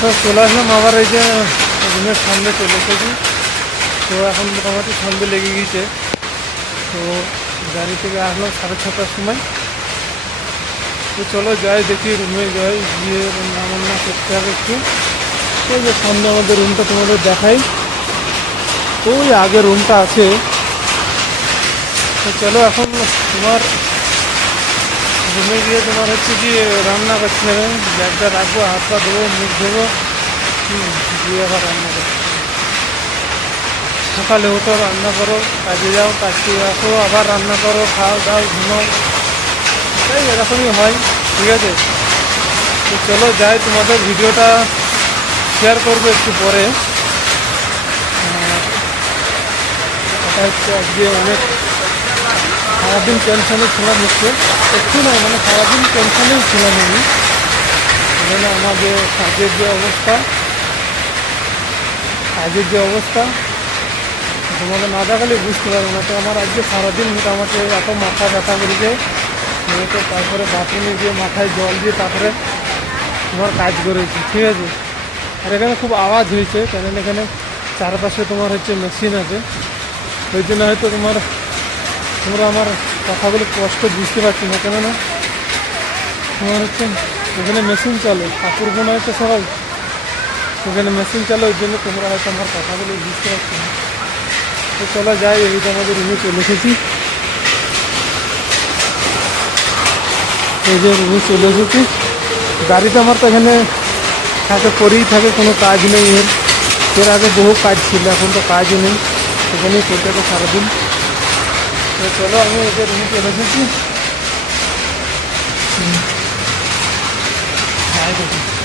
তো চলে আসলাম আবার এই যে রুমের সামনে চলে এসেছি। তো এখন মোটামুটি সন্ধে লেগে গিয়েছে। তো গাড়ি থেকে আসলাম 6:30টার সময়। তো চলো যাই, দেখি রুমে যাই, গিয়ে রান্না বান্না করতে হবে একটু। ওই যে সামনে আমাদের রুমটা তোমাদের দেখাই, ওই আগে রুমটা আছে। তো চলো এখন তোমার রুমে গিয়ে তোমার হচ্ছে কি রান্না করতে হবে। ব্যাগটা রাখবো, হাত পা ধোবো, মুখ ধোবো, দিয়ে আবার রান্না করতে হবে। সকালে উঠো, রান্না করো, কাজে যাও, কাজ করে আসো, আবার রান্না করো, খাও দাও, ঘুমাও, তাই এরকমই হয়। ঠিক আছে, তো চলো যাই, তোমাদের ভিডিওটা শেয়ার করবো একটু পরে। এটা হচ্ছে আজকে অনেক সারাদিন টেনশনে ছিলাম, হচ্ছে একটু নয় মানে সারাদিন টেনশনেই ছিলাম আমি। মানে আমাদের কাজের যে অবস্থা তোমাকে না দেখালে বুঝতে পারবো না। তো আমার আজকে সারাদিন মোটামুটি এত মাথা ব্যথা করেছে। তো তারপরে বাথরুমে গিয়ে মাথায় জল দিয়ে তারপরে তোমার কাজ করেছি। ঠিক আছে, আর এখানে খুব আওয়াজ হয়েছে, কারণ এখানে চারপাশে তোমার হচ্ছে মেশিন আছে। ওই জন্য হয়তো তোমরা আমার কথাগুলো স্পষ্ট বুঝতে পারছি না, কেননা তোমার হচ্ছে এখানে মেশিন চলে, ঠাকুর বোনা হয়তো সবাই এখানে মেশিন চলে, ওই জন্য তোমরা হয়তো আমার কথাগুলো বুঝতে পারছো না। তো চলো যাই, এই তো আমাদের রুমে চলে এসেছি। এই যে রুমে চলে এসেছি। গাড়িতে আমার তো এখানে পরেই থাকে, কোনো কাজ নেই। এর আগে বহু কাজ ছিল, এখন তো কাজও নেই, এখানেই করতে থাকে সারাদিন। তো চলো আমি এই যে রুমে চলে এসেছি। যাই দেখি।